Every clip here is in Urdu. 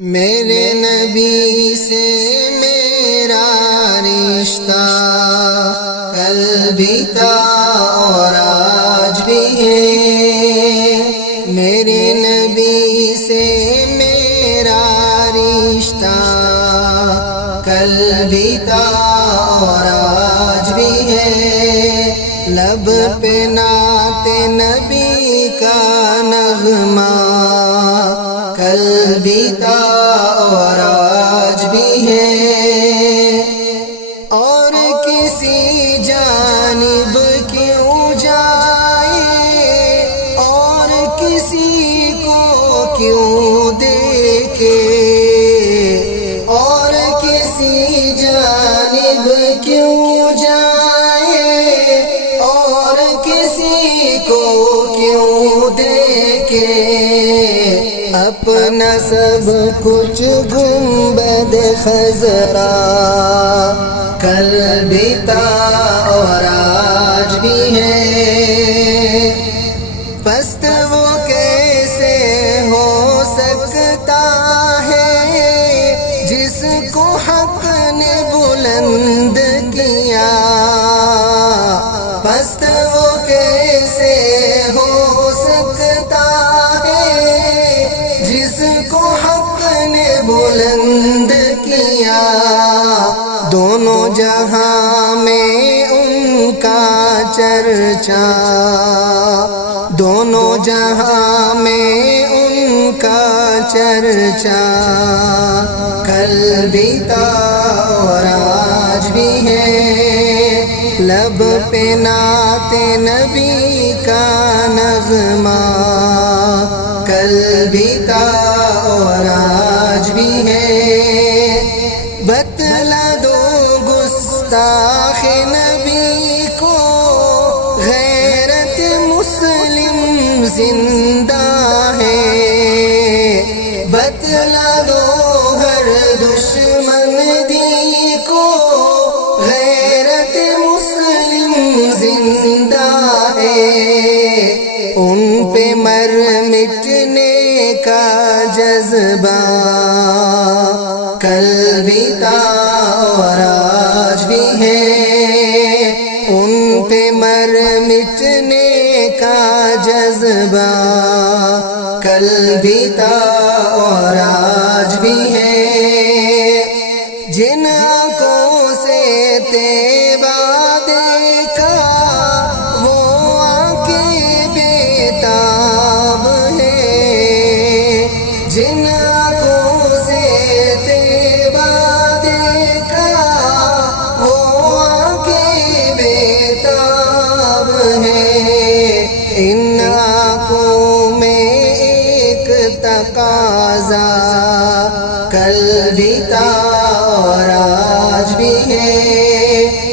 میرے نبی سے میرا رشتہ کل بھی تھا اور آج بھی ہے۔ میرے نبی سے میرا رشتہ کل بھی تھا اور آج بھی ہے۔ لب پہ نعت نبی کا نغمہ کل بھی تھا اور آج بھی ہے۔ اور کسی جانب کیوں جائے اور کسی کو کیوں دیکھے، اور کسی جانب کیوں جائے اور کسی کو کیوں دیکھے۔ اپنا سب کچھ گنبد خضرا کل بھی تھا اور آج بھی ہے۔ پست وہ کیسے ہو سکتا ہے جس کو حق نے بلند کیا۔ پست وہ کیسے ہو سکتا ہے جس کو حق نے بلند کیا۔ دونوں جہاں میں ان کا چرچا، دونوں جہاں میں ان کا چرچا کل بھی تھا اور آج بھی ہے۔ لب پہ نعت نبی کا نغمہ کل بھی تھا اور آج بھی ہے۔ بتلا دو گستاخ نبی کو غیرت مسلم زندہ ہے۔ بتلا دو ہر دشمن دی کو غیرت مسلم زندہ ہے۔ ان پہ مر مٹنے کا جذبہ کل بھی تھا اور آج بھی ہے۔ ان پہ مر مٹنے کا جذبہ کل بھی تھا اور آج بھی ہے۔ جن آنکھوں سے طیبہ دیکھا وہ آنکھیں بیتاب ہے۔ جن آنکھوں سے طیبہ دیکھا وہ آنکھیں بیتاب ہے۔ ان آنکھوں میں ایک تقاضا کل بھی تھا اور آج بھی ہے۔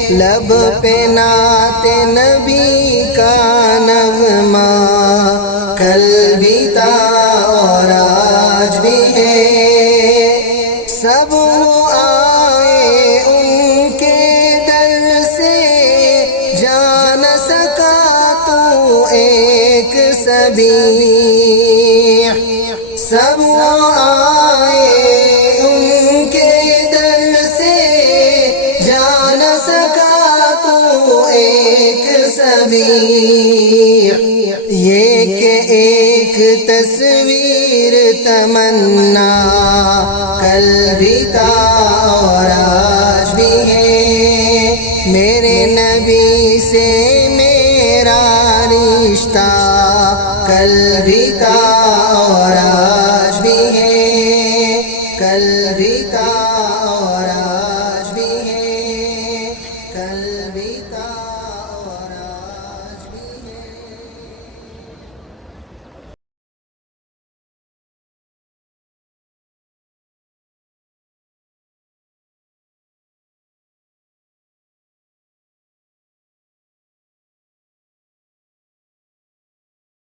لب پہ نعت نبی کا نغمہ کل بھی تھا اور آج بھی ہے۔ سب آئے ان کے در سے جا نہ سکا تو ایک سبیح۔ سب آئے ان کے در سے جا نہ سکا تو ایک سبیح۔ یہ کہ ایک تصویر تمنا کل بھی تھا اور آج بھی ہے۔ میرے نبی سے میرا رشتہ کل بھی تھا